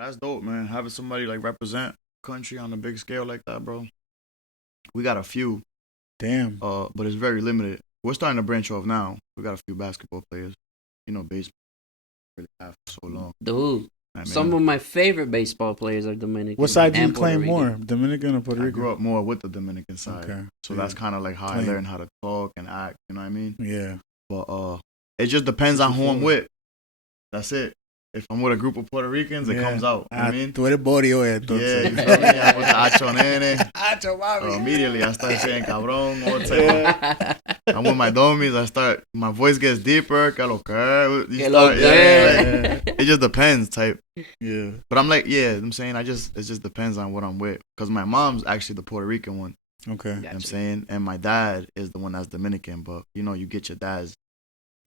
That's dope, man. Having somebody like represent country on a big scale like that, bro. We got a few, Damn. but it's very limited. We're starting to branch off now. We got a few basketball players. Baseball really have for so long. Dude, I mean, some of my favorite baseball players are Dominican. What side do you and Puerto claim Rican. more, Dominican or Puerto I Rican? grew up more with the Dominican side, Okay. so that's kind of like how I learned how to talk and act. You know what I mean? Yeah. But it just depends on who I'm with. That's it. If I'm with a group of Puerto Ricans, it comes out. You know what I mean? Tú eres body hoy, entonces. Yeah, you feel me? I'm with the Acho Nene. Acho, mami. Immediately, I start saying cabrón. All type of, I'm with my domies. My voice gets deeper. Que lo que? It just depends, type. Yeah. But I'm like, I'm saying, it just depends on what I'm with. Because my mom's actually the Puerto Rican one. Okay. You know what I'm saying? And my dad is the one that's Dominican. But, you get your dad's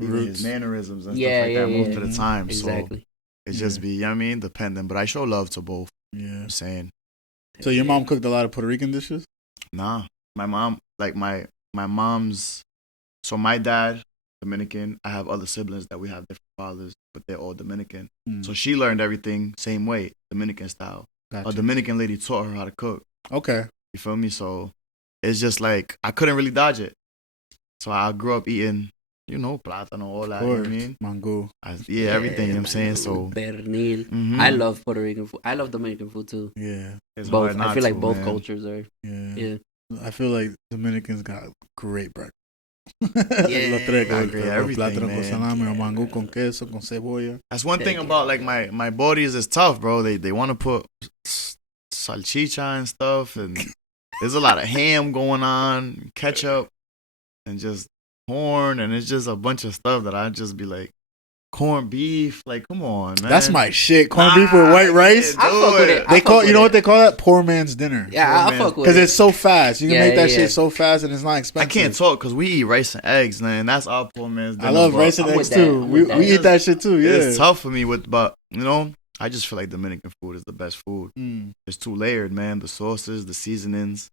roots, his mannerisms and stuff like that most of the time. Exactly. So it's just be, dependent. But I show love to both. Yeah. You know what I'm saying. So your mom cooked a lot of Puerto Rican dishes? Nah. My mom, like my mom's, so my dad, Dominican. I have other siblings that we have different fathers, but they're all Dominican. So she learned everything same way, Dominican style. Gotcha. A Dominican lady taught her how to cook. Okay. You feel me? So it's just like, I couldn't really dodge it. So I grew up eating, plátano, all that, you know what I mean? Mango. Everything, you know what I'm saying? So pernil. I love Puerto Rican food. I love Dominican food too. Yeah. Both. I feel like both cultures are. Yeah. I feel like Dominicans got great breakfast. Los tres, plátano con salami o mango con queso, con cebolla. That's one thing about like my bodies is tough, bro. They want to put salchicha and stuff, and there's a lot of ham going on, ketchup, and just corn, and it's just a bunch of stuff that I just be like, corned beef, like come on, man. That's my shit. Corned beef with white rice. I fuck with it. They call, what they call that? Poor man's dinner. Yeah, I fuck with it because it's so fast. You can make that shit so fast, and it's not expensive. I can't talk because we eat rice and eggs, man. That's our poor man's dinner. I love rice and eggs too. We eat that shit too. Yeah, it's tough for me but I just feel like Dominican food is the best food. It's too layered, man. The sauces, the seasonings,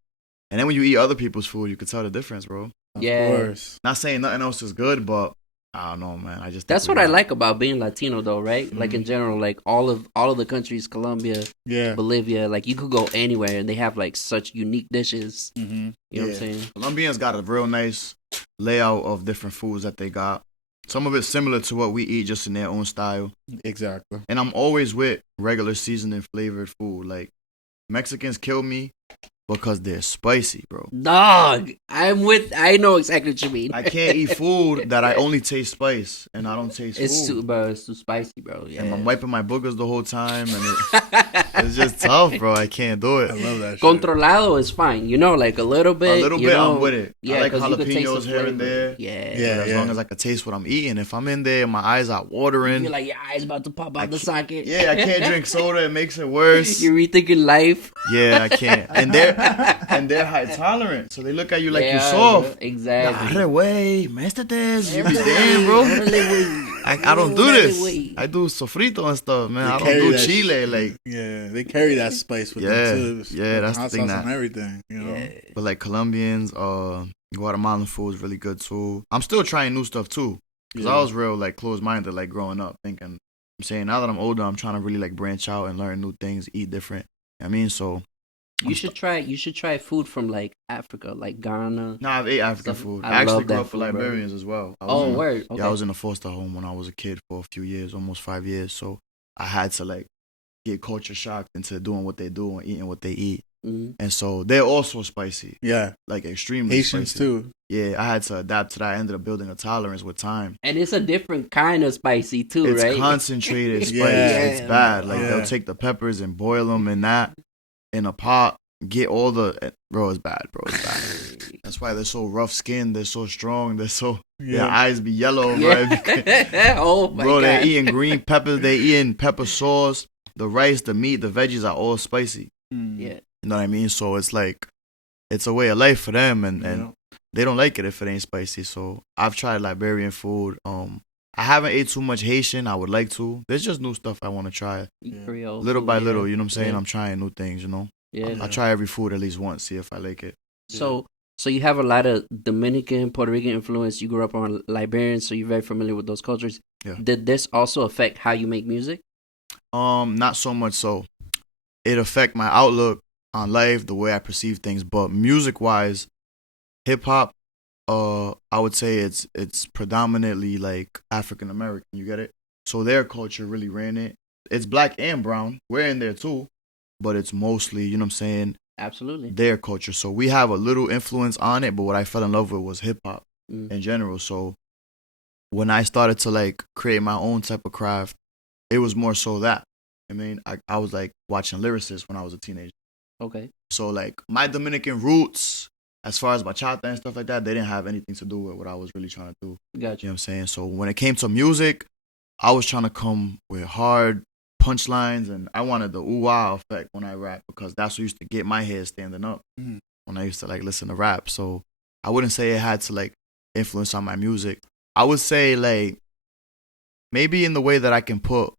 and then when you eat other people's food, you can tell the difference, bro. Of course. Not saying nothing else is good, but I don't know, man. That's what I like about being Latino, though, right? Like in general, like all of the countries, Colombia, Bolivia, like you could go anywhere and they have like such unique dishes. You know what I'm saying? Colombians got a real nice layout of different foods that they got. Some of it's similar to what we eat, just in their own style. Exactly. And I'm always with regular seasoning flavored food. Like Mexicans kill me because they're spicy, bro. Dog, I know exactly what you mean. I can't eat food that I only taste spice, and I don't taste food. It's too spicy, bro. Yeah. And I'm wiping my boogers the whole time, and it's just tough, bro. I can't do it. I love that shit. Controlado is fine, like a little bit. I'm with it. Yeah, I like jalapenos here and there. Yeah. As long as I can taste what I'm eating. If I'm in there, my eyes are watering. You're like, your eyes about to pop out the socket. Yeah, I can't drink soda. It makes it worse. You're rethinking life. Yeah, I can't. And they're high tolerant, so they look at you like you're soft. Exactly. Nah, way, master this. You be damn, bro. I don't do this. I do sofrito and stuff, man. I don't do chile. Like, they carry that spice with them too. Yeah, that's the thing. Hot sauce and everything, But like Colombians, Guatemalan food is really good too. I'm still trying new stuff too, because I was real like closed-minded, like growing up, thinking. I'm saying now that I'm older, I'm trying to really like branch out and learn new things, eat different. I mean, so. You should try food from like Africa, like Ghana. Nah, I've ate African food. I actually grew up with Liberians as well. Word. Okay. Yeah, I was in a foster home when I was a kid for a few years, almost 5 years. So I had to like get culture shocked into doing what they do and eating what they eat. And so they're also spicy. Yeah. Like extremely Haitians spicy. too. Yeah, I had to adapt to that. I ended up building a tolerance with time. And it's a different kind of spicy too, right? It's concentrated spice. It's bad. Like they'll take the peppers and boil them in a pot. Get all the it's bad, bro. It's bad. That's why they're so rough skinned. They're so strong. Their eyes be yellow, bro. Oh my God. They're eating green peppers. They're eating pepper sauce. The rice, the meat, the veggies are all spicy. Yeah, you know what I mean. So it's like it's a way of life for them, and they don't like it if it ain't spicy. So I've tried Liberian food. I haven't ate too much Haitian. I would like to. There's just new stuff I want to try. Creole little food, by little, you know what I'm saying? Yeah. I'm trying new things, Yeah. I try every food at least once, see if I like it. So you have a lot of Dominican, Puerto Rican influence. You grew up on Liberian, so you're very familiar with those cultures. Yeah. Did this also affect how you make music? Not so much so. It affect my outlook on life, the way I perceive things. But music wise, hip hop, I would say it's predominantly like African American. You get it? So their culture really ran it. It's black and brown. We're in there too, but it's mostly, you know what I'm saying, Absolutely. their culture. So we have a little influence on it, but what I fell in love with was hip hop in general. So when I started to like create my own type of craft, it was more so that. I mean, I was like watching lyricists when I was a teenager. Okay. So like my Dominican roots, as far as bachata and stuff like that, they didn't have anything to do with what I was really trying to do. Gotcha. You know what I'm saying? So when it came to music, I was trying to come with hard punchlines, and I wanted the ooh-ah effect when I rap, because that's what used to get my head standing up when I used to like listen to rap. So I wouldn't say it had to like influence on my music. I would say like maybe in the way that I can put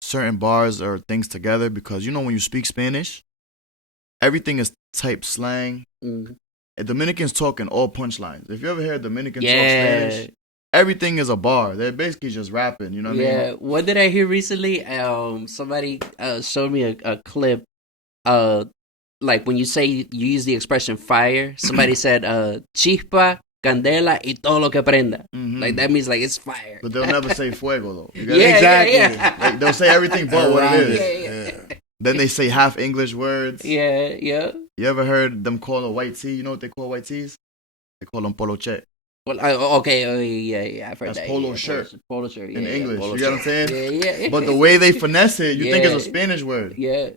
certain bars or things together, because you know when you speak Spanish, everything is type slang. Dominicans talking all punchlines. If you ever hear Dominican talk Spanish, everything is a bar. They're basically just rapping. You know what I mean? Yeah. What did I hear recently? Somebody showed me a clip. Like when you say you use the expression fire, somebody said chispa, candela y todo lo que prenda. Like that means like it's fire. But they'll never say fuego though. You Yeah, exactly. Yeah. Like, they'll say everything but what it is. Yeah. Then they say half English words. Yeah. You ever heard them call a white tea? You know what they call white teas? They call them polo che. Well, okay, yeah, I've heard That's that. polo shirt. Polo shirt, in English. You get what I'm saying? Yeah. But the way they finesse it, you think it's a Spanish word. Yeah.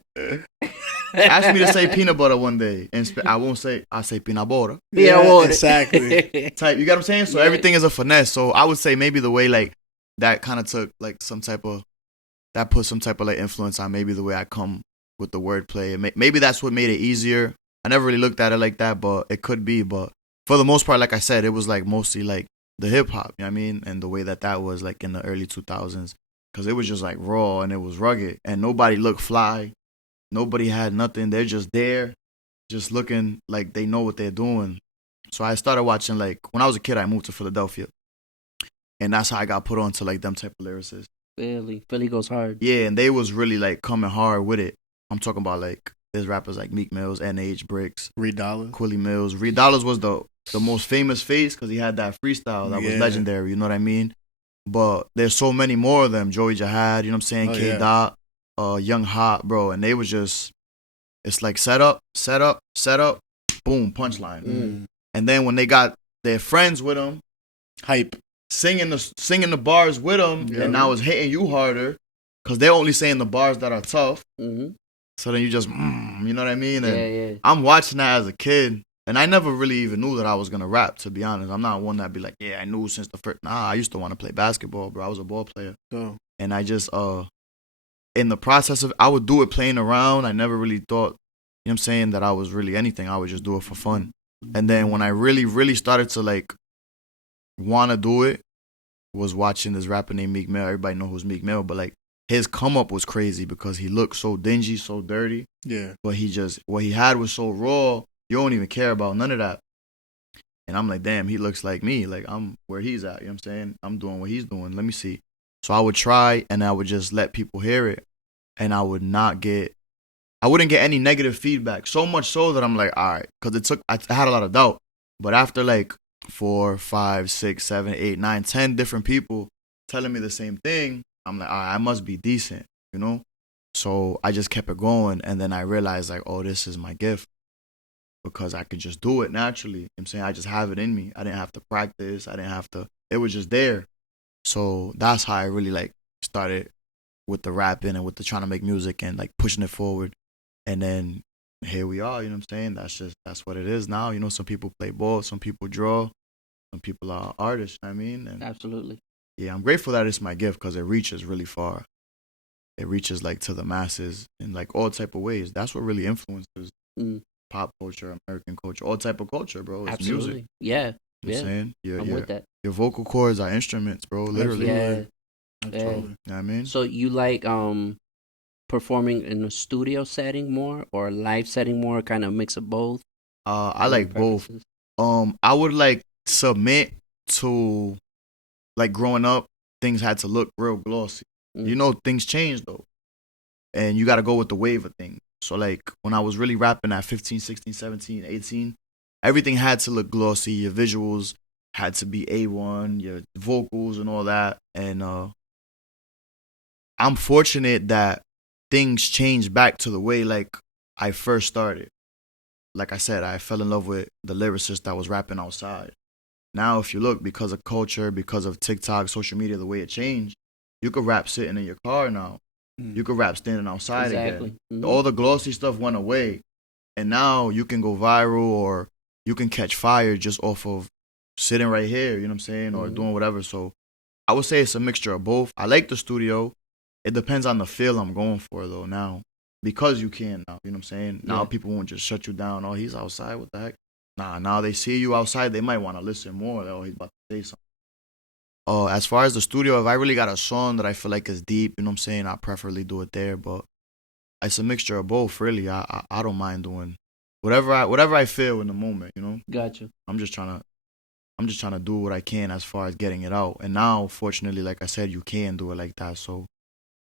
Ask me to say peanut butter one day, and I won't say. I say peanut butter. Yeah, exactly. Type. You get what I'm saying? So everything is a finesse. So I would say maybe the way like that kind of took like some type of that put some type of like influence on maybe the way I come with the wordplay. Maybe that's what made it easier. I never really looked at it like that, but it could be. But for the most part, like I said, it was like mostly like the hip hop. You know what I mean? And the way that was like in the early 2000s, because it was just like raw and it was rugged, and nobody looked fly. Nobody had nothing. They're just there, just looking like they know what they're doing. So I started watching, like, when I was a kid, I moved to Philadelphia. And that's how I got put on to, like, them type of lyricists. Philly goes hard. Yeah, and they was really, like, coming hard with it. I'm talking about, like, there's rappers like Meek Mills, NH, Bricks. Reed Dollaz. Quilly Mills. Reed Dollaz was the most famous face because he had that freestyle that was legendary, you know what I mean? But there's so many more of them. Joey Jihad, you know what I'm saying? K-Dot. Young Hot, bro, and they was just, it's like set up, boom, punchline. And then when they got their friends with them, hype, singing the bars with them, and now it's hitting you harder, because they're only saying the bars that are tough. So then you just, you know what I mean? And I'm watching that as a kid, and I never really even knew that I was gonna rap, to be honest. I'm not one that be like, I knew since the first, I used to want to play basketball, bro. I was a ball player. And I just, in the process of, I would do it playing around. I never really thought, you know what I'm saying, that I was really anything. I would just do it for fun. And then when I really, really started to like want to do it, was watching this rapper named Meek Mill. Everybody know who's Meek Mill, but like his come up was crazy because he looked so dingy, so dirty. Yeah. But what he had was so raw, you don't even care about none of that. And I'm like, damn, he looks like me. Like I'm where he's at, you know what I'm saying? I'm doing what he's doing. Let me see. So I would try, and I would just let people hear it, and I wouldn't get any negative feedback. So much so that I'm like, all right, because I had a lot of doubt. But after like 4, 5, 6, 7, 8, 9, 10 different people telling me the same thing, I'm like, all right, I must be decent, you know? So I just kept it going, and then I realized like, oh, this is my gift, because I could just do it naturally. You know what I'm saying? I just have it in me. I didn't have to practice. It was just there. So that's how I really like started with the rapping and with the trying to make music and like pushing it forward. And then here we are, you know what I'm saying? That's what it is now. You know, some people play ball, some people draw, some people are artists, you know what I mean? And absolutely. Yeah, I'm grateful that it's my gift because it reaches really far. It reaches like to the masses in like all type of ways. That's what really influences pop culture, American culture, all type of culture, bro. It's absolutely. Music. Yeah. You know what I'm saying? I'm with that. Your vocal cords are instruments, bro, literally. Yeah. Absolutely. You know what I mean? So you like performing in a studio setting more or a live setting more, kind of mix of both? I like both. I would like submit to, like, growing up, things had to look real glossy. You know, things change though. and you got to go with the wave of things. So like when I was really rapping at 15, 16, 17, 18, everything had to look glossy. Your visuals had to be A1, your vocals and all that. And I'm fortunate that things changed back to the way like I first started. Like I said, I fell in love with the lyricist that was rapping outside. Now, if you look, because of culture, because of TikTok, social media, the way it changed, you could rap sitting in your car now. You could rap standing outside Exactly. again. Mhm. All the glossy stuff went away, and now you can go viral or you can catch fire just off of sitting right here. You know what I'm saying, or Mhm. doing whatever. So I would say it's a mixture of both. I like the studio. It depends on the feel I'm going for though now, because you can now. You know what I'm saying. Now Yeah. people won't just shut you down. Oh, he's outside. What the heck? Nah. Now they see you outside, they might want to listen more. Like, oh, he's about to say something. As far as the studio, if I really got a song that I feel like is deep, you know what I'm saying, I preferably do it there. But it's a mixture of both, really. I don't mind doing whatever I feel in the moment. You know, Gotcha. I'm just trying to do what I can as far as getting it out. And now, fortunately, like I said, you can do it like that. So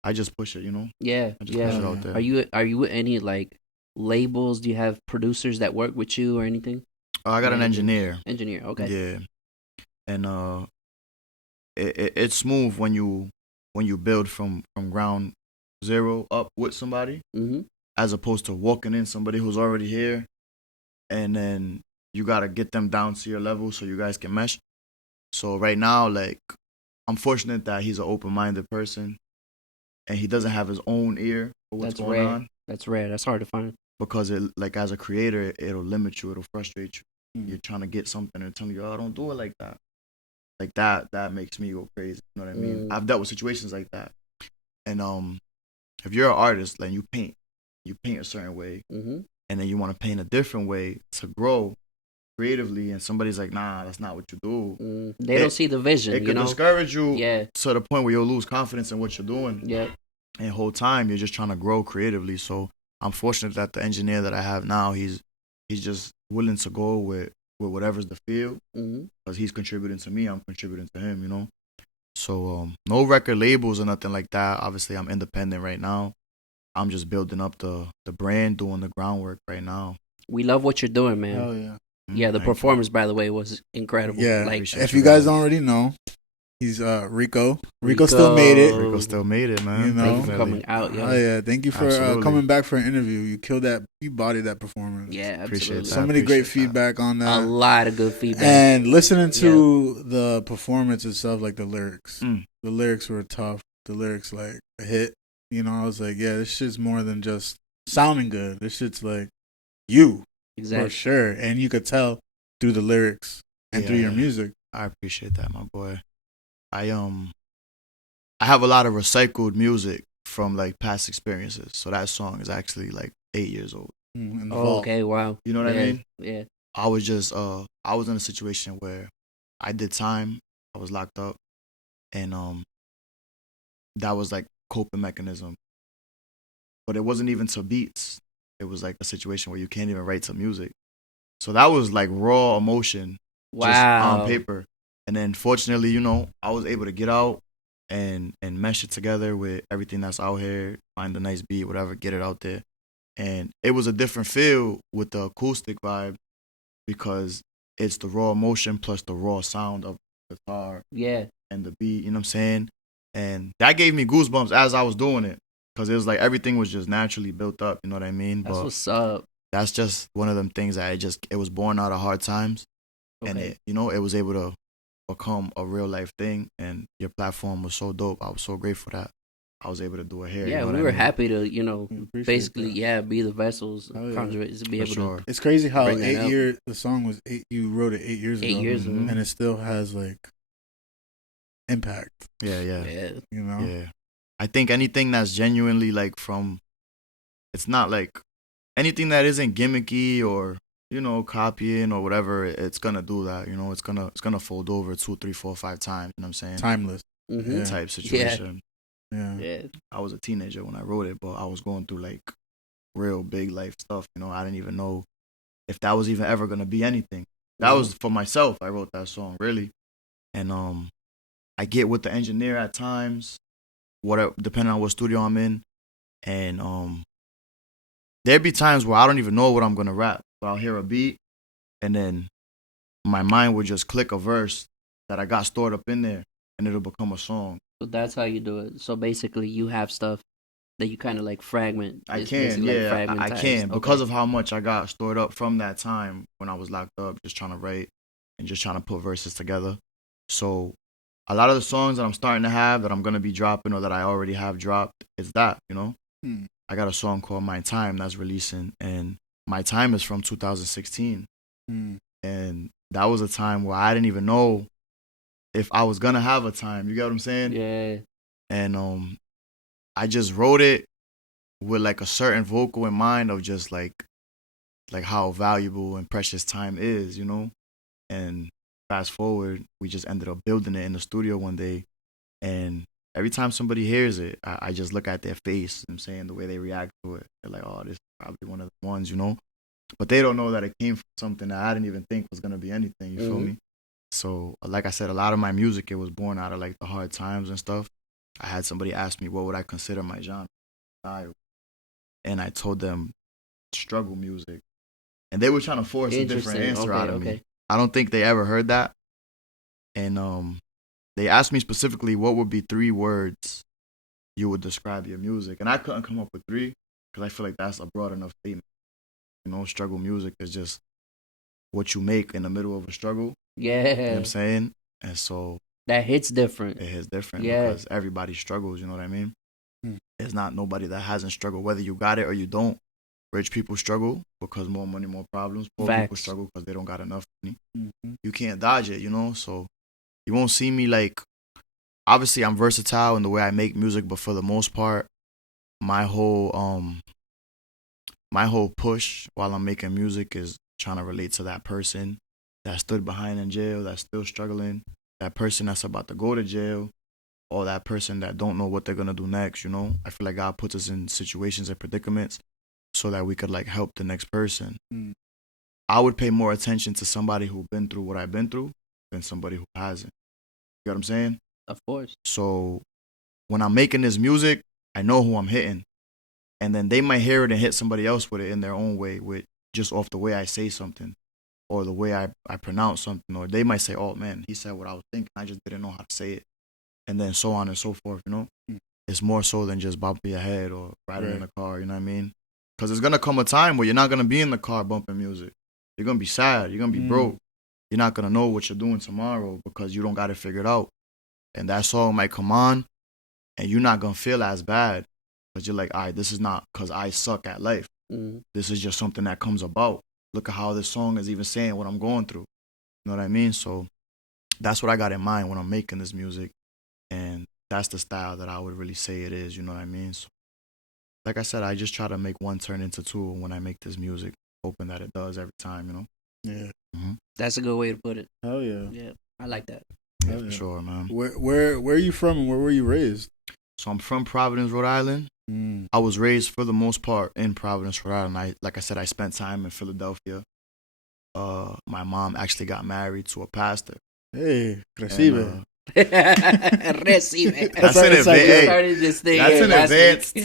I just push it. You know, Yeah. I just push Yeah. it out there. Are you with any like labels? Do you have producers that work with you or anything? I got an Managers? engineer. Engineer. Okay. Yeah, and it's smooth when you build from ground zero up with somebody, Mm-hmm. as opposed to walking in somebody who's already here, and then you gotta get them down to your level so you guys can mesh. So right now, like, I'm fortunate that he's an open-minded person and he doesn't have his own ear for what's That's going rare. on, That's rare. That's hard to find. because it, like, as a creator, it'll limit you, it'll frustrate you. Mm. You're trying to get something and telling you, oh, don't do it like that. Like that makes me go crazy. You know what I mean? Mm. I've dealt with situations like that. And if you're an artist, like, you paint a certain way, Mm-hmm. and then you want to paint a different way to grow creatively, and somebody's like, nah, that's not what you do. They don't see the vision. It You could know. discourage you Yeah. to the point where you'll lose confidence in what you're doing. Yeah. And the whole time you're just trying to grow creatively. So I'm fortunate that the engineer that I have now, he's just willing to go with whatever's the field, Mm-hmm. because he's contributing to me, I'm contributing to him. You know. So no record labels or nothing like that. Obviously, I'm independent right now. I'm just building up the brand, doing the groundwork right now. We love what you're doing, man. Hell yeah. Yeah, the Thank you. performance, by the way, was incredible. Yeah. Like, Appreciate If you you guys guys. don't already know, he's Rico. Rico still made it. Rico still made it, man. You know? thank you for Definitely. coming out, yo. Oh yeah, thank you for Absolutely. coming back for an interview. You killed that. You bodied that performance. Yeah, Appreciate absolutely. that. So many great appreciate that. feedback on A that. lot of good feedback. And listening to the performance itself, like the lyrics, Mm. the lyrics were tough. The lyrics like a hit. You know, I was like, yeah, this shit's more than just sounding good. This shit's like you for Exactly. sure, and you could tell through the lyrics and through your Yeah. music. I appreciate that, my boy. I have a lot of recycled music from like past experiences. So that song is actually like 8 years old. In the Oh, vault. okay, wow. You know what yeah, I mean? Yeah. I was just I was in a situation where I did time. I was locked up, and that was like coping mechanism. But it wasn't even to beats. It was like a situation where you can't even write to music. So that was like raw emotion just Wow. on paper. And then fortunately, you know, I was able to get out and mesh it together with everything that's out here, find a nice beat, whatever, get it out there. And it was a different feel with the acoustic vibe, because it's the raw emotion plus the raw sound of the guitar Yeah. and the beat, you know what I'm saying? And that gave me goosebumps as I was doing it, because it was like everything was just naturally built up, you know what I mean? That's But what's up. that's just one of them things that it was born out of hard times, and Okay. it was able to become a real life thing. And your platform was so dope. I was so grateful that I was able to do it here. Yeah, you know we what were I mean? happy to, you know, We appreciate basically, that. yeah, be the vessels, Oh, yeah. conduits, to be For able sure. It's crazy how Bring that up. the song was 8. You wrote it 8 years to ago, 8 years Mhm. ago. and it still has like impact. Yeah, yeah, Yeah. You know. yeah. I think anything that's genuinely like it's not like anything that isn't gimmicky or, you know, copying or whatever. It's gonna do that. You know, it's gonna fold over 2, 3, 4, 5 times. You know what I'm saying? Timeless. Mm-hmm. Yeah. Type situation. Yeah. Yeah. I was a teenager when I wrote it, but I was going through like real big life stuff. You know, I didn't even know if that was even ever gonna be anything. That was for myself. I wrote that song, really. And I get with the engineer at times, whatever, depending on what studio I'm in. And there'd be times where I don't even know what I'm gonna rap, but I'll hear a beat, and then my mind would just click a verse that I got stored up in there, and it'll become a song. So that's how you do it. So basically, you have stuff that you kind of like fragment. I It's can, basically yeah, like I fragmentized. can because Okay. of how much I got stored up from that time when I was locked up, just trying to write and just trying to put verses together. So a lot of the songs that I'm starting to have that I'm gonna be dropping or that I already have dropped is that, you know. Hmm. I got a song called My Time that's releasing, and My Time is from 2016, Hmm. and that was a time where I didn't even know if I was gonna have a time. You get what I'm saying? Yeah. And I just wrote it with like a certain vocal in mind of just like how valuable and precious time is, you know? And fast forward, we just ended up building it in the studio one day. And every time somebody hears it, I just look at their face, I'm saying, the way they react to it. They're like, oh, this is probably one of the ones, you know? But they don't know that it came from something that I didn't even think was going to be anything, you feel Mhm. me? So, like I said, a lot of my music, it was born out of like the hard times and stuff. I had somebody ask me, what would I consider my genre? Style. And I told them struggle music. And they were trying to force a different Interesting. answer Okay. out of me. Okay. I don't think they ever heard that. And they asked me specifically what would be 3 words you would describe your music. And I couldn't come up with 3 because I feel like that's a broad enough statement. You know, struggle music is just what you make in the middle of a struggle. You know what Yeah. I'm saying? And so That hits different. it is different Yeah. because everybody struggles, you know what I mean? Hmm. There's not nobody that hasn't struggled, whether you got it or you don't. Rich people struggle because more money, more problems. Poor people Facts. struggle because they don't got enough money. Mhm. You can't dodge it, you know? So you won't see me like, obviously I'm versatile in the way I make music, but for the most part, my whole push while I'm making music is trying to relate to that person that stood behind in jail, that's still struggling, that person that's about to go to jail, or that person that don't know what they're gonna do next, you know? I feel like God puts us in situations and predicaments so that we could like help the next person. Hmm. I would pay more attention to somebody who's been through what I've been through than somebody who hasn't. You know what I'm saying? Of course. So when I'm making this music, I know who I'm hitting. And then they might hear it and hit somebody else with it in their own way, with just off the way I say something or the way I pronounce something. Or they might say, oh man, he said what I was thinking. I just didn't know how to say it. And then so on and so forth, you know? Hmm. It's more so than just bumping your head or riding in Right. a car, you know what I mean? Because there's going to come a time where you're not going to be in the car bumping music. You're going to be sad. You're going to be Mm. broke. You're not going to know what you're doing tomorrow because you don't got it figured out. And that song might come on and you're not going to feel as bad because you're like, all right, this is not because I suck at life. Mhm. This is just something that comes about. Look at how this song is even saying what I'm going through. You know what I mean? So that's what I got in mind when I'm making this music. And that's the style that I would really say it is. You know what I mean? So, like I said, I just try to make one turn into two when I make this music, hoping that it does every time, you know? Yeah. That's a good way to put it. Hell yeah. Yeah. I like that. Yeah, Hell for yeah. sure, man. Where are you from and where were you raised? So I'm from Providence, Rhode Island. Mm. I was raised for the most part in Providence, Rhode Island. Like I said, I spent time in Philadelphia. My mom actually got married to a pastor. Hey, And, recibe. Recibe. that's an It's like, We advanced, started this thing that's here an last advanced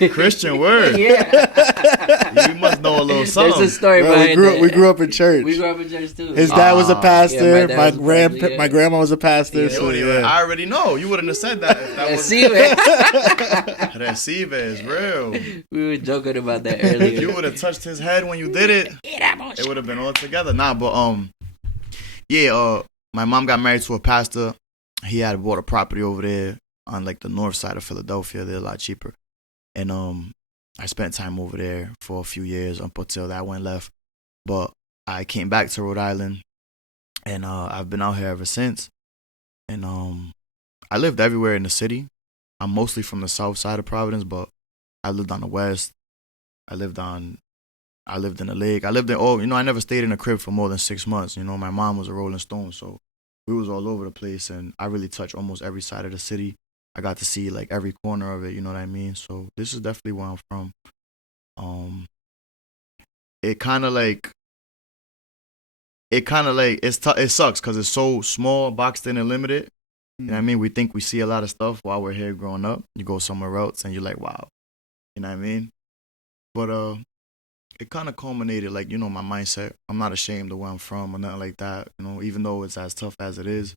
week. Christian word. Yeah. You must know a little There's something. a story Bro, behind that. we grew up in church. We grew up in church too. His dad was a Ah. pastor. Yeah, my dad my was a pastor, yeah. my grandma was a pastor. Yeah. You So don't even, yeah. I already know. You wouldn't have said that if that was Recibe. Recibe is real. We were joking about that If earlier. you would have touched his head when you did it, it would have been all together. Nah, but yeah, my mom got married to a pastor. He had bought a property over there on like the north side of Philadelphia. They're a lot cheaper. And I spent time over there for a few years up until that went left. But I came back to Rhode Island and I've been out here ever since. And I lived everywhere in the city. I'm mostly from the south side of Providence, but I lived on the west. I lived in the lake. I lived in I never stayed in a crib for more than 6 months. You know, my mom was a Rolling Stone, so we was all over the place, and I really touched almost every side of the city. I got to see like every corner of it. You know what I mean? So this is definitely where I'm from. It kind of like it sucks because it's so small, boxed in, and limited. You know what I mean? We think we see a lot of stuff while we're here growing up. You go somewhere else, and you're like, wow. You know what I mean? But it kind of culminated like my mindset. I'm not ashamed of where I'm from or nothing like that. Even though it's as tough as it is,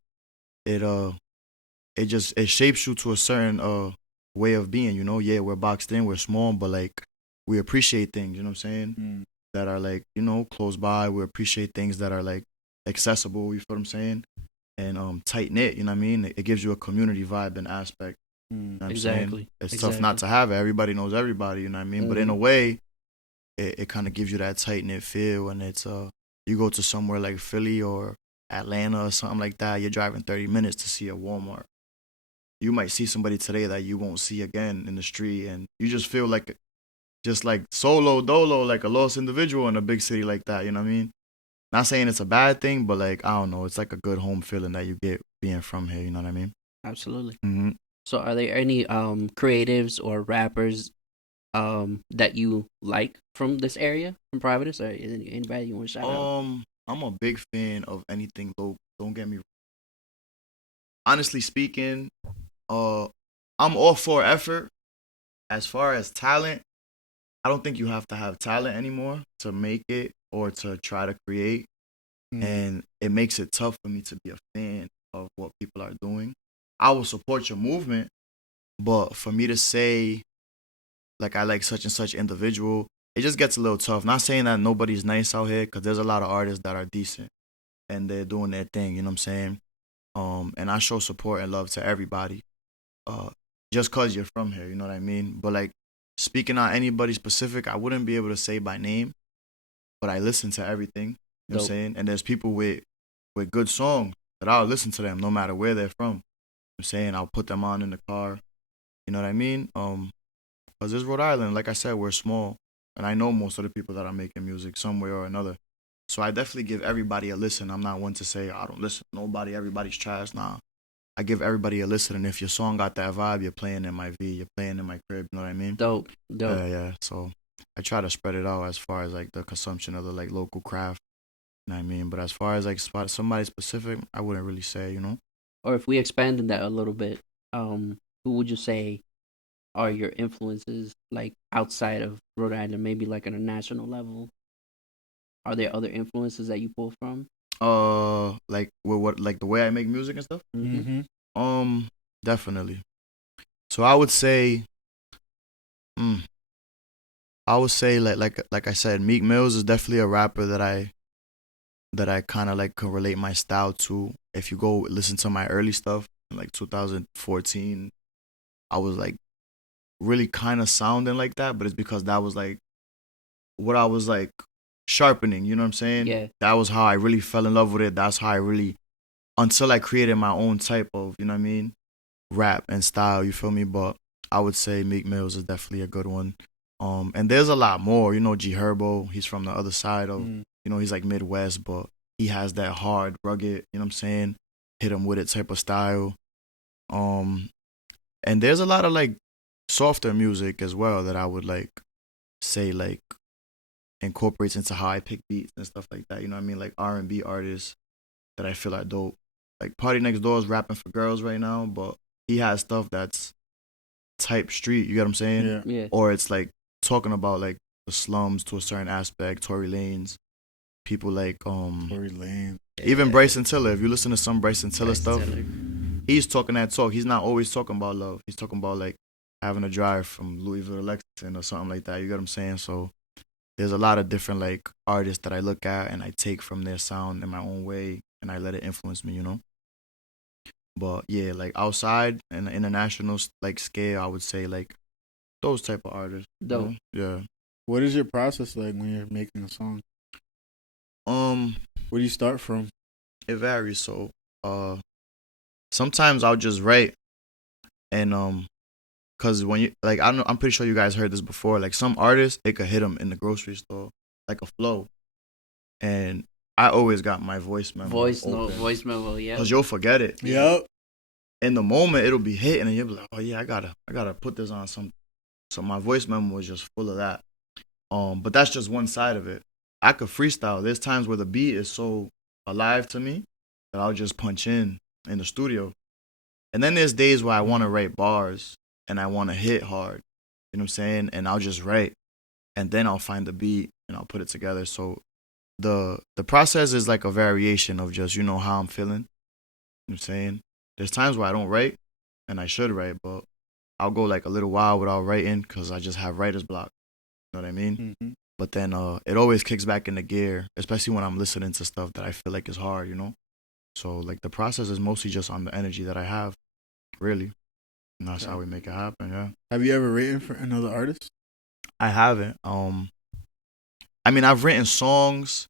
it it shapes you to a certain way of being. Yeah, we're boxed in, we're small, but like we appreciate things. You know what I'm saying? Mm. That are like close by. We appreciate things that are like accessible. You feel what I'm saying? And tight knit. You know what I mean? It gives you a community vibe and aspect. Mm. You know what I'm saying? Exactly. It's tough not Exactly. to have it. Everybody knows everybody. You know what I mean? But in a Mhm. way, it kind of gives you that tight knit feel. And it's you go to somewhere like Philly or Atlanta or something like that. You're driving 30 minutes to see a Walmart. You might see somebody today that you won't see again in the street, and you just feel like just like solo dolo, like a lost individual in a big city like that. You know what I mean? Not saying it's a bad thing, but like I don't know, it's like a good home feeling that you get being from here. You know what I mean? Absolutely. Mm-hmm. So, are there any creatives or rappers that you like from this area, from Providence, or is anybody you want to shout out? I'm a big fan of anything local. Don't get me wrong. Honestly speaking, uh, I'm all for effort. As far as talent, I don't think you have to have talent anymore to make it or to try to create. Mm. And it makes it tough for me to be a fan of what people are doing. I will support your movement, but for me to say like I like such and such individual, it just gets a little tough. Not saying that nobody's nice out here, because there's a lot of artists that are decent and they're doing their thing. You know what I'm saying? And I show support and love to everybody. Uh, just cause you're from here, you know what I mean? But like speaking on anybody specific, I wouldn't be able to say by name, but I listen to everything. You know what I'm Dope. saying? And there's people with good songs that I'll listen to them no matter where they're from. You know what I'm saying? I'll put them on in the car. You know what I mean? Cause it's Rhode Island. Like I said, we're small, and I know most of the people that are making music some way or another. So I definitely give everybody a listen. I'm not one to say I don't listen to nobody. Everybody's trash. Nah, I give everybody a listen, and if your song got that vibe, you're playing in my V, you're playing in my crib. You know what I mean? Dope. Dope. Yeah. So I try to spread it out as far as like the consumption of the like local craft. You know what I mean? But as far as like somebody specific, I wouldn't really say. Or if we expanded that a little bit, who would you say are your influences like outside of Rhode Island, maybe like on a national level? Are there other influences that you pull from? Like with what like the way I make music and stuff. Mm-hmm. Mm-hmm. Um, Definitely. So I would say, mm, I would say like I said, Meek Mills is definitely a rapper that I kind of like can relate my style to. If you go listen to my early stuff, in like 2014, I was like really kind of sounding like that, but it's because that was like what I was like sharpening. You know what I'm saying? Yeah. That was how I really fell in love with it. That's how I really until I created my own type of you know what I mean rap and style. You feel me? But I would say Meek Mills is definitely a good one. And there's a lot more. G Herbo, he's from the other side of, Mm. he's like Midwest, but he has that hard, rugged, you know what I'm saying? Hit him with it type of style. Um, and there's a lot of like softer music as well that I would like say like incorporates into how I pick beats and stuff like that. You know what I mean? Like R&B artists that I feel are dope. Like Party Next Door is rapping for girls right now, but he has stuff that's type street, you get what I'm saying? Yeah. Yeah. Or it's like talking about like the slums to a certain aspect, Tory Lanez, people like Tory Lane. even Bryson Tiller. If you listen to some Bryson Tiller Bryson stuff, Tiller. he's talking that talk. He's not always talking about love. He's talking about like having a drive from Louisville to Lexington or something like that. You get what I'm saying? So there's a lot of different like artists that I look at and I take from their sound in my own way and I let it influence me. But yeah, like outside and the international like scale, I would say like those type of artists. Dope. Yeah. What is your process like when you're making a song? Um, Where do you start from? it varies. So, sometimes I'll just write and cause when you like, I don't know, I'm pretty sure you guys heard this before. Like some artists, it could hit them in the grocery store like a flow, and I always got my voice memo Voice note, open, voice memo. Yeah. cause you'll forget it. Yep. In the moment, it'll be hitting, and you'll be like, oh yeah, I gotta put this on some. So my voice memo was just full of that. But that's just one side of it. I could freestyle. There's times where the beat is so alive to me that I'll just punch in the studio. And then there's days where I want to write bars and I want to hit hard. You know what I'm saying? And I'll just write, and then I'll find the beat and I'll put it together. So the process is like a variation of just how I'm feeling. You know what I'm saying? There's times where I don't write, and I should write, but I'll go like a little while without writing because I just have writer's block. You know what I mean? Mm-hmm. But then it always kicks back into gear, especially when I'm listening to stuff that I feel like is hard. So like the process is mostly just on the energy that I have, really. And that's how we make it happen, yeah. Have you ever written for another artist? I haven't. I mean, I've written songs.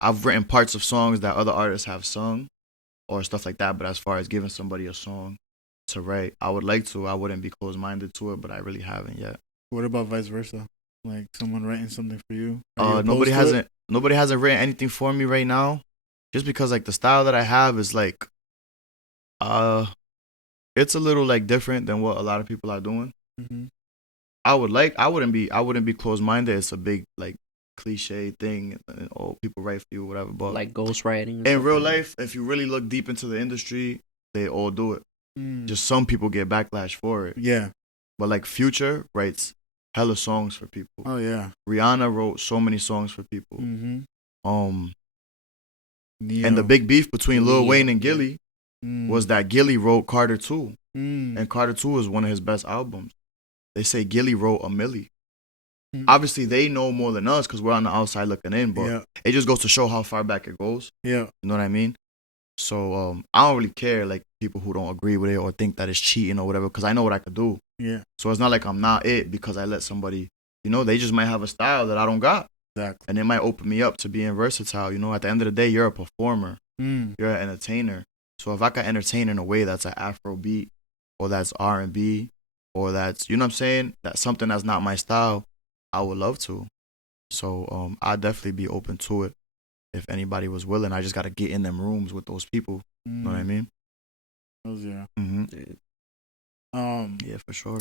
I've written parts of songs that other artists have sung or stuff like that. But as far as giving somebody a song to write, I would like to. I wouldn't be closed-minded to it, but I really haven't yet. What about vice versa? Like someone writing something for you? Are you Nobody hasn't written anything for me right now. Just because like the style that I have is like it's a little like different than what a lot of people are doing. Mm-hmm. I wouldn't be closed-minded. It's a big like cliche thing, and people write for you, whatever. But like ghostwriting. in real life, if you really look deep into the industry, they all do it. Just some people get backlash for it. Yeah. But like Future writes hella songs for people. Oh yeah. Rihanna wrote so many songs for people. Mm-hmm. Neo. And the big beef between Lil Wayne and Gilly was that Gilly wrote Carter 2. And Carter 2 is one of his best albums. They say Gilly wrote a milli. Obviously, they know more than us because we're on the outside looking in, but it just goes to show how far back it goes. Yeah. You know what I mean? So I don't really care, like, people who don't agree with it or think that it's cheating or whatever, because I know what I could do. Yeah. So it's not like I'm not it because I let somebody, they just might have a style that I don't got. Exactly. And it might open me up to being versatile. At the end of the day, you're a performer. You're an entertainer. So if I can entertain in a way that's an Afro beat or that's R&B or that's, you know what I'm saying, that's something that's not my style, I would love to. So I'd definitely be open to it if anybody was willing. I just got to get in them rooms with those people. You know what I mean? Yeah. Mm-hmm. Yeah, for sure.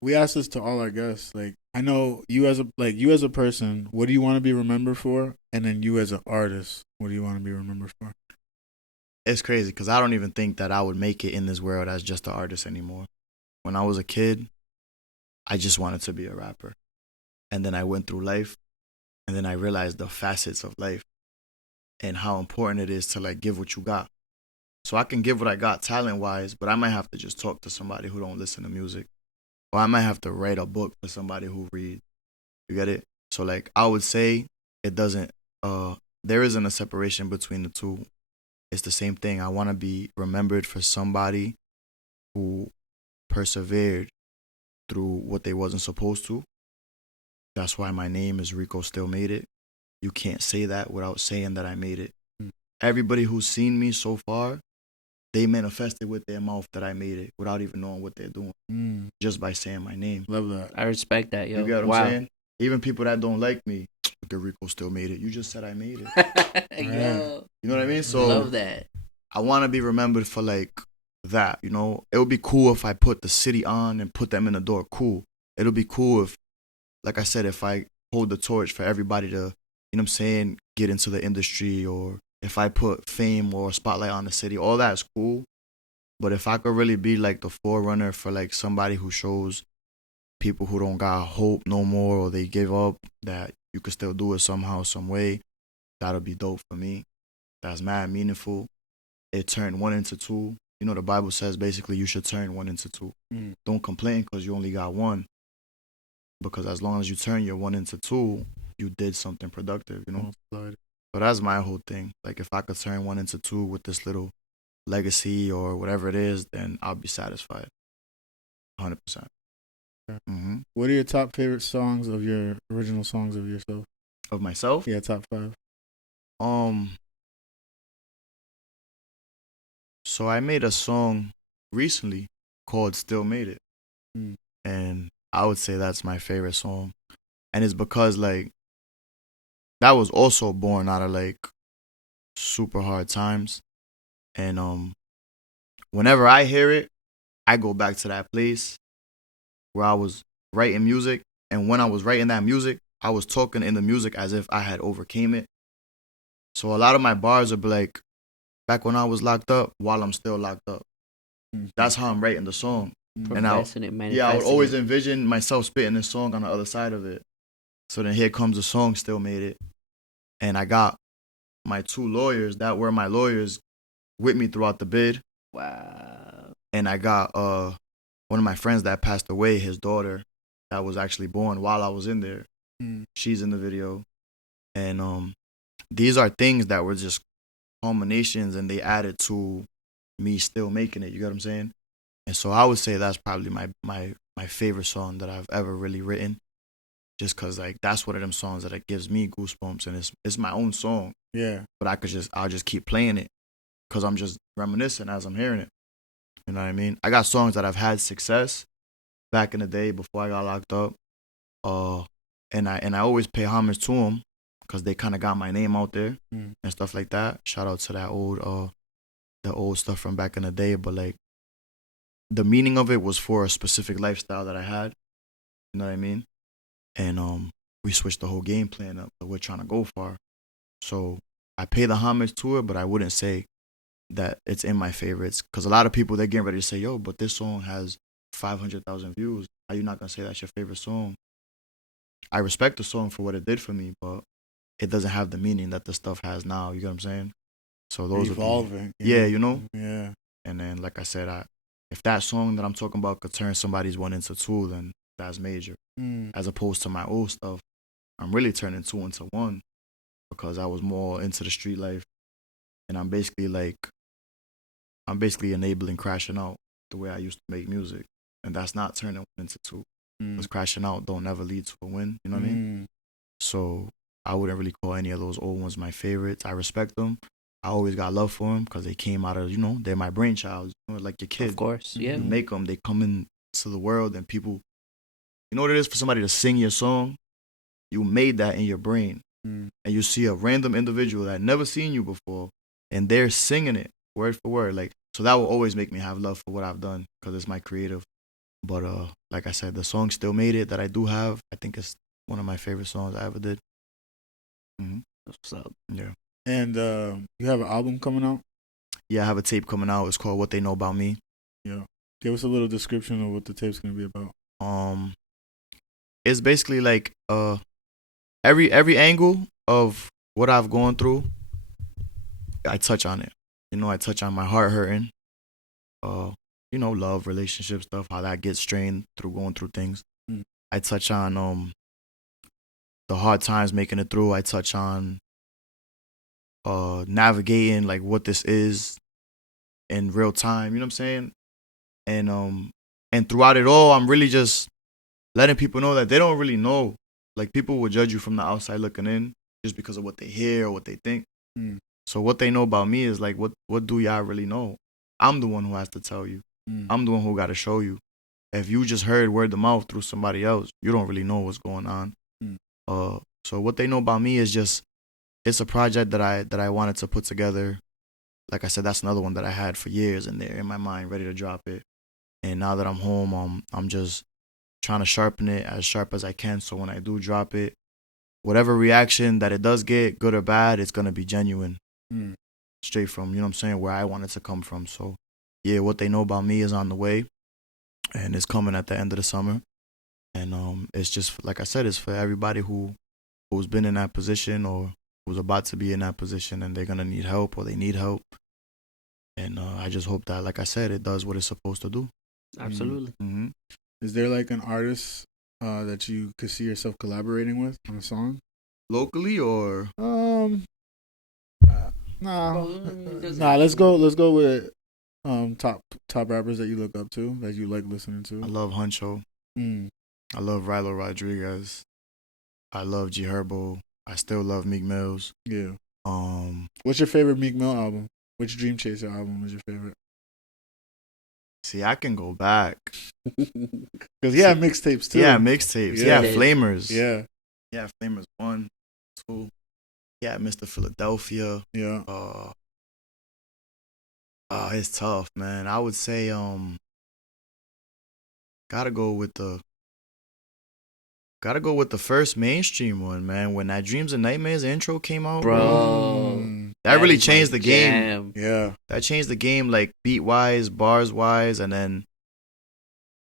We ask this to all our guests. Like, I know you as a person, what do you want to be remembered for? And then you as an artist, what do you want to be remembered for? It's crazy because I don't even think that I would make it in this world as just an artist anymore. When I was a kid, I just wanted to be a rapper. And then I went through life, and then I realized the facets of life and how important it is to, like, give what you got. So I can give what I got talent-wise, but I might have to just talk to somebody who don't listen to music. Or I might have to write a book for somebody who reads. You get it? So, like, I would say it doesn't, there isn't a separation between the two. It's the same thing. I want to be remembered for somebody who persevered through what they wasn't supposed to. That's why my name is Rico Still Made It. You can't say that without saying that I made it. Everybody who's seen me so far, they manifested with their mouth that I made it without even knowing what they're doing. Just by saying my name. Love that. I respect that, yo. You get what I'm saying? Even people that don't like me, look at Rico Still Made It. You just said I made it. Yo. You know what I mean? So love that. I want to be remembered for like that, It would be cool if I put the city on and put them in the door. Cool. It'll be cool if, like I said, if I hold the torch for everybody to, get into the industry, or if I put fame or spotlight on the city. All that is cool. But if I could really be like the forerunner for like somebody who shows people who don't got hope no more, or they give up, that you could still do it somehow, some way, that'll be dope for me. That's mad meaningful. It turned one into two. The Bible says basically you should turn one into two. Don't complain because you only got one. Because as long as you turn your one into two, you did something productive, So that's my whole thing. Like, if I could turn one into two with this little legacy or whatever it is, then I'll be satisfied. 100%. Okay. What are your top favorite songs of your original songs of yourself? Of myself? Yeah, top 5. So I made a song recently called Still Made It. And I would say that's my favorite song. And it's because, like, that was also born out of, like, super hard times. And whenever I hear it, I go back to that place where I was writing music. And when I was writing that music, I was talking in the music as if I had overcame it. So a lot of my bars are like, back when I was locked up, while I'm still locked up. That's how I'm writing the song. And I, Professing it, I would manifesting always it. envision myself spitting this song on the other side of it. So then here comes the song, Still Made It. And I got my 2 lawyers that were my lawyers with me throughout the bid. Wow. And I got one of my friends that passed away, his daughter, that was actually born while I was in there. She's in the video. And these are things that were just culminations, and they added to me still making it. You get what I'm saying? And so I would say that's probably my favorite song that I've ever really written. Just cause like that's one of them songs that it gives me goosebumps, and it's my own song. Yeah. But I'll just keep playing it, cause I'm just reminiscing as I'm hearing it. You know what I mean? I got songs that I've had success back in the day before I got locked up. And I always pay homage to them, cause they kind of got my name out there and stuff like that. Shout out to that the old stuff from back in the day. But like the meaning of it was for a specific lifestyle that I had. You know what I mean? And we switched the whole game plan up, but we're trying to go far. So I pay the homage to it, but I wouldn't say that it's in my favorites, because a lot of people, they're getting ready to say, yo, but this song has 500,000 views. Are you not gonna say that's your favorite song? I respect the song for what it did for me, but it doesn't have the meaning that the stuff has now. You get what I'm saying? So those evolving. Yeah, you know. Yeah. And then, like I said, if that song that I'm talking about could turn somebody's one into two, then that's major. As opposed to my old stuff, I'm really turning two into one, because I was more into the street life, and I'm basically enabling crashing out the way I used to make music, and that's not turning one into two. Because crashing out don't never lead to a win. You know what I mean? So I wouldn't really call any of those old ones my favorites. I respect them. I always got love for them, because they came out of, they're my brainchild, like your kid. Of course, yeah. You make them, they come into the world, and people, you know what it is for somebody to sing your song? You made that in your brain. And you see a random individual that never seen you before, and they're singing it word for word. Like, so that will always make me have love for what I've done, because it's my creative. But like I said, the song Still Made It that I do have, I think it's one of my favorite songs I ever did. So Yeah. And you have an album coming out? Yeah, I have a tape coming out. It's called What They Know About Me. Yeah. Give us a little description of what the tape's gonna be about. It's basically like every angle of what I've gone through, I touch on it. I touch on my heart hurting, love, relationship stuff, how that gets strained through going through things. I touch on the hard times making it through. I touch on navigating like what this is in real time, you know what I'm saying? And throughout it all, I'm really just letting people know that they don't really know. Like, people will judge you from the outside looking in just because of what they hear or what they think. So what they know about me is like, what do y'all really know? I'm the one who has to tell you. I'm the one who got to show you. If you just heard word of mouth through somebody else, you don't really know what's going on. So what they know about me is just, it's a project that I wanted to put together. Like I said, that's another one that I had for years in there in my mind, ready to drop it. And now that I'm home, I'm just trying to sharpen it as sharp as I can. So when I do drop it, whatever reaction that it does get, good or bad, it's gonna be genuine, straight from, you know what I'm saying, where I want it to come from. So yeah, What They Know About Me is on the way, and it's coming at the end of the summer. And it's just, like I said, it's for everybody who's been in that position or who's about to be in that position, and they're gonna need help or they need help. And I just hope that, like I said, it does what it's supposed to do. absolutely. Is there like an artist that you could see yourself collaborating with on a song? Locally or Nah. Let's go with top rappers that you look up to, that you like listening to. I love Huncho. I love Rilo Rodriguez. I love G Herbo. I still love Meek Mills. Yeah. What's your favorite Meek Mill album? Which Dream Chaser album is your favorite? See, I can go back. Because he had mixtapes too. Yeah, mixtapes. Yeah, Flamers. Yeah. Yeah, Flamers 1, 2. Yeah, Mr. Philadelphia. Yeah. It's tough, man. I would say gotta go with the first mainstream one, man. When that Dreams and Nightmares intro came out, Bro, that really is changed my the game. jam. Yeah. That changed the game, like beat wise, bars wise, and then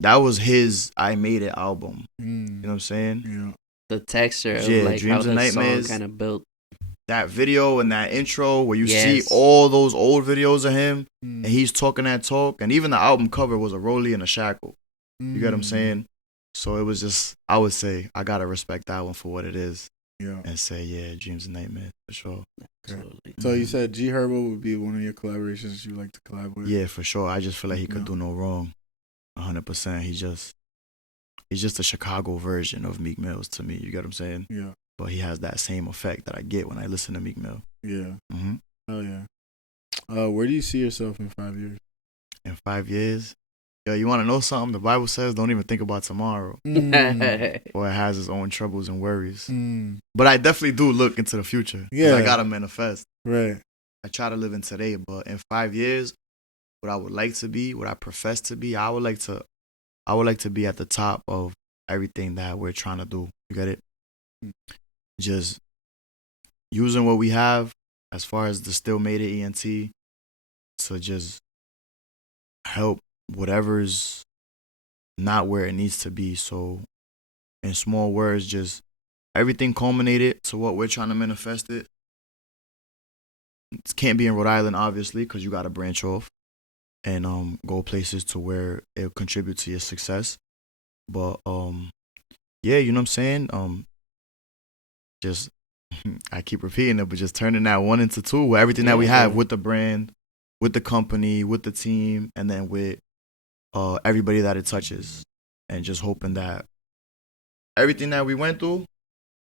that was his I Made It album. You Mm. know what I'm saying? Yeah. The texture of Yeah, like how Dreams and the song Nightmares. kind of built. That video and that intro where you see Yes. all those old videos of him Mm. and he's talking that talk, and even the album cover was a rollie and a shackle. You get what I'm Mm. saying? So it was just, I would say, I gotta respect that one for what it is, Yeah. and say, yeah, Dreams and Nightmares for sure. Absolutely. So you said G Herbo would be one of your collaborations you like to collab with? Yeah, for sure. I just feel like he could Yeah. do no wrong. 100%. He's just a Chicago version of Meek Mills to me. You get what I'm saying? Yeah. But he has that same effect that I get when I listen to Meek Mill. Yeah. Mm-hmm. Oh yeah. Where do you see yourself in 5 years? In 5 years, yo, you want to know something? The Bible says, don't even think about tomorrow, Mm. or it has its own troubles and worries. Mm. But I definitely do look into the future. 'Cause Yeah. I gotta manifest. Right. I try to live in today, but in 5 years, what I would like to be, what I profess to be, I would like to be at the top of everything that we're trying to do. You get it? Mm. Just using what we have as far as the Still Made It ENT to just help whatever's not where it needs to be. So in small words, just everything culminated to what we're trying to manifest it. It can't be in Rhode Island, obviously, because you got to branch off and go places to where it'll contribute to your success. But yeah, you know what I'm saying? Just I keep repeating it, but just turning that one into two with everything that we have, bro. with the brand, with the company, with the team, and then with everybody that it touches, and just hoping that everything that we went through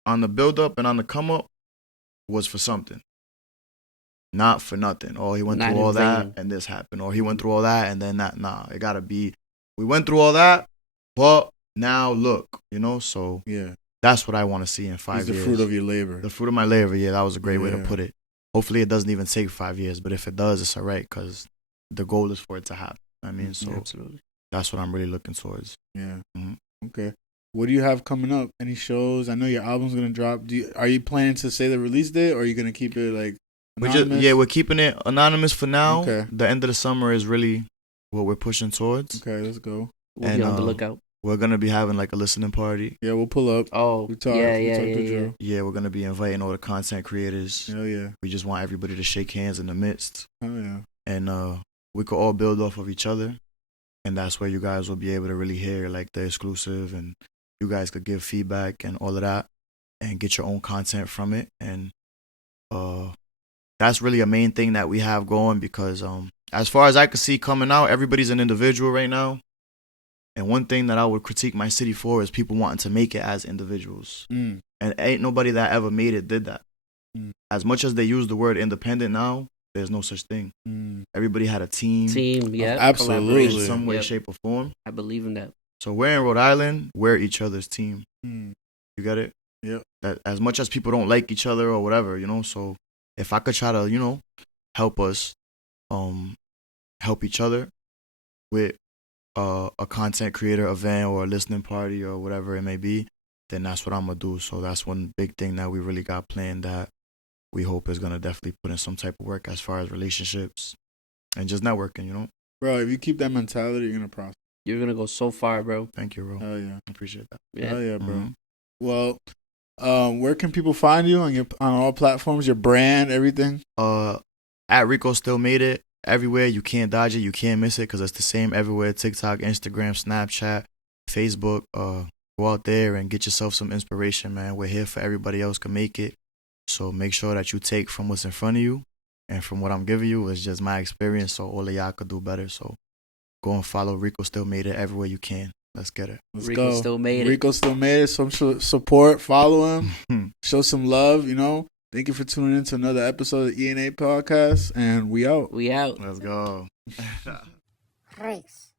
on the build up and on the come up was for something, not for nothing. Oh, he went Not through all in that vain. and this happened, or he went through all that and then that. Nah, it gotta be. We went through all that, but now look, So Yeah. that's what I want to see in 5 He's the years. fruit of your labor. The fruit of my labor. Yeah, that was a great way to Yeah. put it. Hopefully, it doesn't even take 5 years, but if it does, it's all right because the goal is for it to happen. I mean, so Absolutely. that's what I'm really looking towards. Yeah. Mhm. Okay. What do you have coming up? Any shows? I know your album's gonna drop. Are you planning to say the release date, or are you gonna keep it like anonymous? We're keeping it anonymous for now. Okay. The end of the summer is really what we're pushing towards. Okay, let's go. We'll And, be on the lookout. We're gonna be having like a listening party. Yeah, we'll pull up. Oh, We talk. yeah, we yeah, talk yeah, to yeah. Joe. Yeah, we're gonna be inviting all the content creators. Hell yeah. We just want everybody to shake hands in the midst, Hell yeah. and we could all build off of each other, and that's where you guys will be able to really hear like the exclusive, and you guys could give feedback and all of that, and get your own content from it, and that's really a main thing that we have going because as far as I can see coming out, everybody's an individual right now. And one thing that I would critique my city for is people wanting to make it as individuals. Mm. And ain't nobody that ever made it did that. Mm. As much as they use the word independent now, there's no such thing. Mm. Everybody had a team Team, yeah. Absolutely. in some way, Yep. shape, or form. I believe in that. So we're in Rhode Island, we're each other's team. Mm. You get it? Yep. That as much as people don't like each other or whatever, so if I could try to, help us help each other with a content creator event or a listening party or whatever it may be, then that's what I'm gonna do. So that's one big thing that we really got planned that we hope is gonna definitely put in some type of work as far as relationships and just networking. Bro, if you keep that mentality, you're gonna prosper. You're gonna go so far, bro. Thank you, bro. Hell yeah. I appreciate that. Yeah. Hell yeah, bro. Mhm. Well, where can people find you on all platforms? Your brand, everything. At Rico Still Made It everywhere. You can't dodge it. You can't miss it because it's the same everywhere. TikTok, Instagram, Snapchat, Facebook. Go out there and get yourself some inspiration, man. We're here for everybody else can make it. So make sure that you take from what's in front of you, and from what I'm giving you is just my experience. So all of y'all could do better. So go and follow Rico Still Made It everywhere you can. Let's get it. Let's Rico go. still made it. Rico still made it. Some support. Follow him. Show some love. Thank you for tuning in to another episode of the ENA podcast, and we out. We out. Let's go. Race.